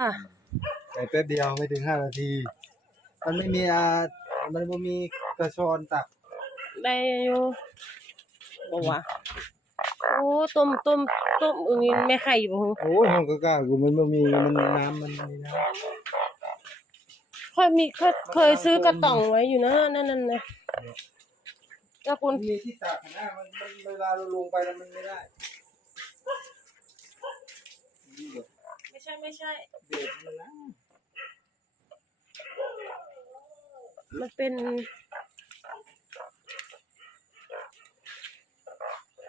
ค่ะใส่แป๊บเดียวไม่ถึงห้านาที มันไม่มีอามันไม่มีกระชอนตักได้อยู่บอกว่าโอ้ต้มต้มต้มอึ่งแม่ไข่อยู่บ่ฮู้โอ้ยห้องกล้าๆกูมันไม่มีมันน้ำมันมีน้ค่อยมีเคยเคยซื้อกระต่องไว้อยู่นะนั่นนั่นนะแล้วคุณำมีที่ตักนะมันมันเวลาเราลงไปแล้วมันไม่ได้ไม่ใช่ไม่ใช่เด็ดมันนะมันเป็น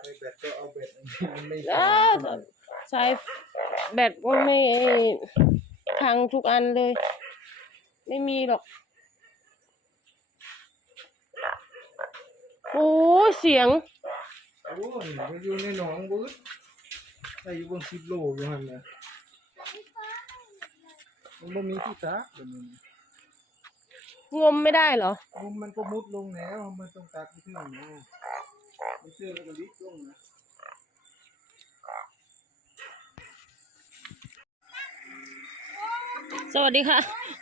ไอ้เบ็ดก็เอาเบ็ดมันไม่อ้าสายแบตก็ไม่พังทุกอันเลย ไม่มีหรอก โอ้เสียง โอ้ยมันอยู่ในหนองบึ้ดใส่อยู่บนสิบโลอยู่หันนะ มันไม่มีที่ตักเดี๋ยวนี้งมไม่ได้เหรอมันมันก็มุดลงแล้วมันต้องตักไปที่ไหนนะไม่เชื่อแล้วก็ลิกลงนะสวัสดีค่ะ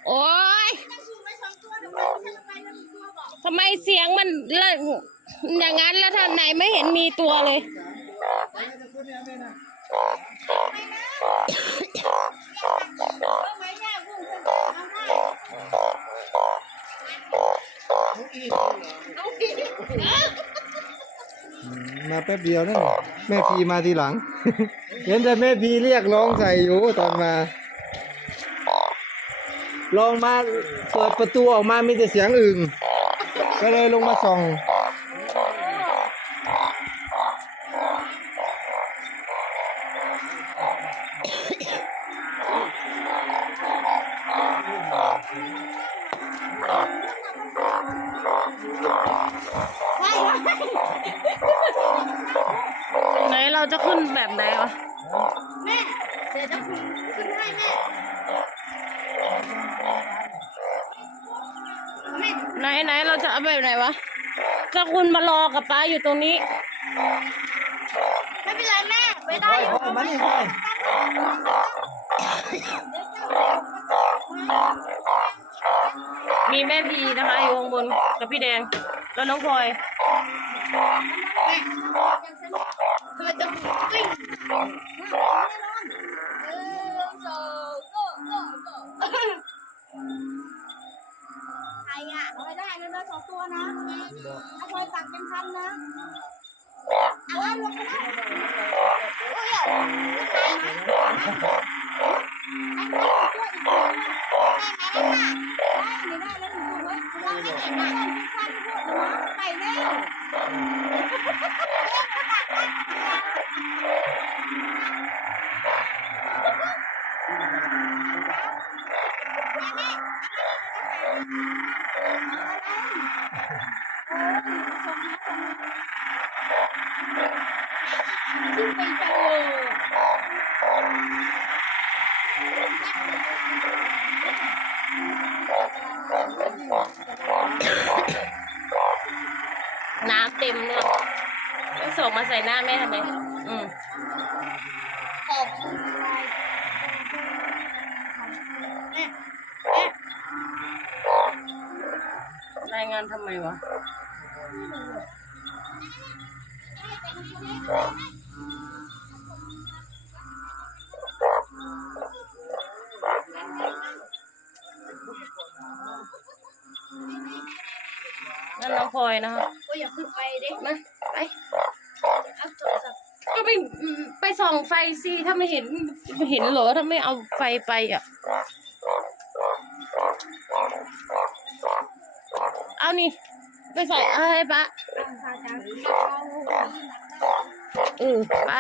โอ้ยทำไมเสียงมันเล่นอย่างนั้นแล้วท่านไหนไม่เห็นมีตัวเลยมาแป๊บเดียวนั่นแหละแม่พีมาทีหลัง เห็นแต่แม่พีเรียกร้องใส่อยู่ตอนมา ลองมาเปิดประตูออกมามีแต่เสียงอื่นก็เลยลงมาส่อง ไหนเราจะขึ้นแบบไหนวะแม่เดี๋ยวจะขึ้นขึ้นให้แม่แม่ไหนไหนเราจะเอาแบบไหนวะถ้าคุณมารอกับป้าอยู่ตรงนี้ ไม่เป็นไรแม่ไปได้อยู่ค่อยมานี่ค่อย มีแม่พีนะคะอยู่ข้างบนกับพี่แดง แล้วน้องพลอยเธอจะวิ่งแน่นอนเออโซ่โซ่โซ่โซ่ใครอะเอาไปได้เลยนะสองตัวนะเอาพลอยตักเป็นพันนะเอาลงไปนะโอ้ยอะไม่ตายไอ้ไอ้ตัวอีกตัวแม่แม่ได้แล้วหนูไว้เราไม่เห็นนะสั้นๆพวกหนูไปแล้ว ขึ้ นไปจังเลยน้ำเต็มเลยส่งมาใส่หน้าแม่ทำไม อืม ขอบคุณแม่แม่ รายงานทำไมวะ นั่นน้องพลอยนะคะก็อย่าขึ้นไปเด็กมาไปเอาโทรศัพท์ก็ไปไปส่องไฟสิถ้าไม่เห็นเห็นเหรอถ้าไม่เอาไฟไปอะ เอานี่ ไปใส่เอาให้ปะเออไป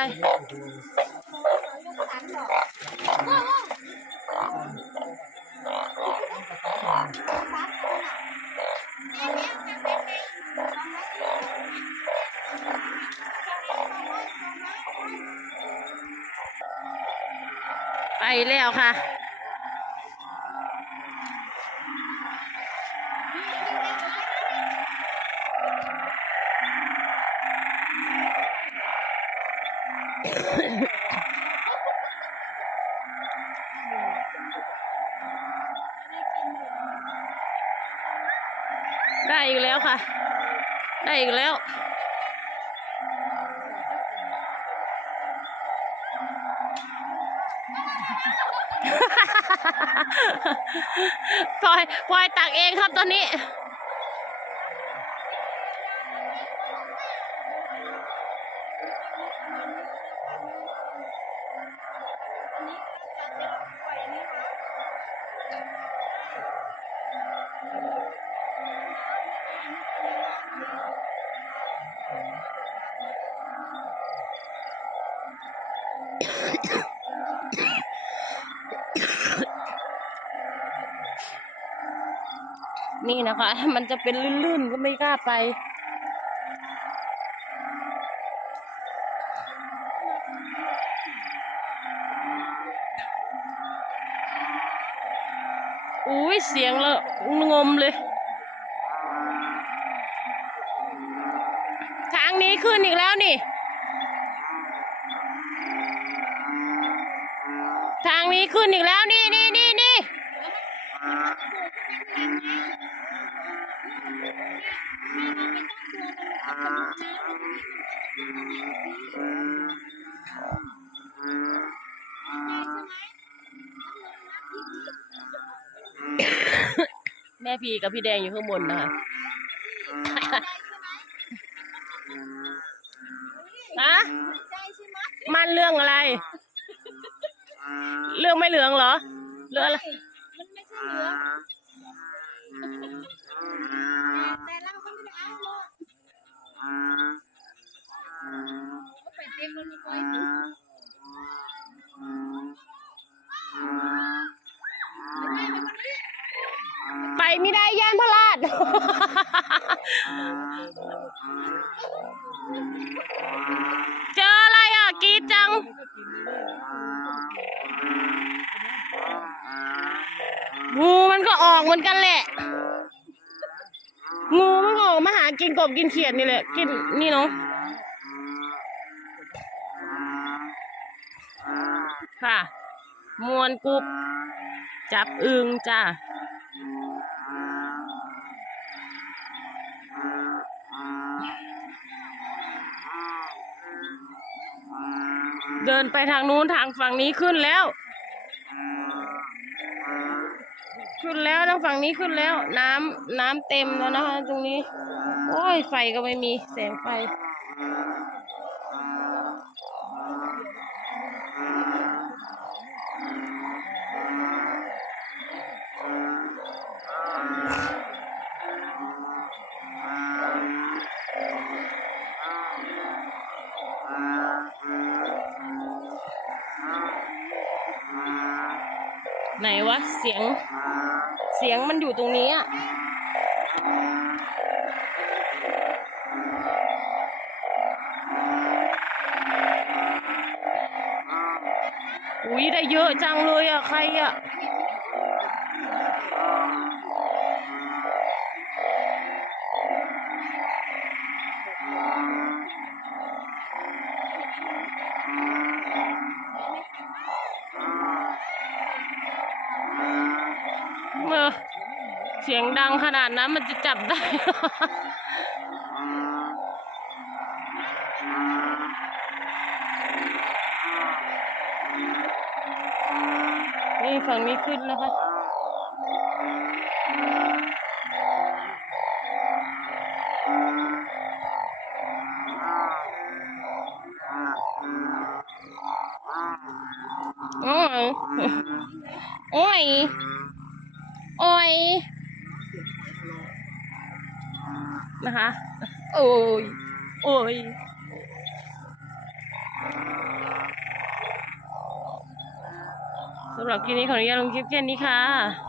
ไปแล้วค่ะ ได้อีกแล้วค่ะ ได้อีกแล้วพลอยพลอยตักเองครับตอนนี้ นี่นะคะมันจะเป็นลื่นๆก็ไม่กล้าไป อุ้ยเสียงละงมเลย ทางนี้ ขึ้นอีกแล้วนี่ ทางนี้ขึ้นอีกแล้วนี่นี่นี่นี่แม่พีกับพี่แดงอยู่ข้างบนนะคะ ฮะใจใช่ไหมมันเรื่องอะไร เรื่องไม่เหลืองเหรอเรื่องอะไรมันไม่ใช่เหลืองแต่เราก็ไม่ได้เอาหรอกเอาไปเต็มมันมีไฟปุ๊บไม่ได้ไปคนนี้ไปไม่ได้ย่านพระราช เจออะไรอะกรีดจัง งูมันก็ออกเหมือนกันแหละ งูมันก็ออกมาหากินกบกินเขียดนี่แหละ กินนี่เนาะค่ะ มวนกรุบ จับอึงจ้า เดินไปทางนู้นทางฝั่งนี้ขึ้นแล้ว ขึ้นแล้วทางฝั่งนี้ขึ้นแล้ว น้ำน้ำเต็มแล้วนะคะตรงนี้ โอ้ยไฟก็ไม่มีแสงไฟ ไหนวะ เสียง เสียงมันอยู่ตรงนี้อะอุ้ยได้เยอะจังเลยอะใครอะ สียงดังขนาดนั้นมันจะจับได้ นี่ฝั่งนี้ขึ้นนะคะโอ้ย โอ้ย โอ้ย นะคะ โอ้ย โอ้ยสำหรับคลิปนี้ขออนุญาตลงคลิปแค่นี้ค่ะ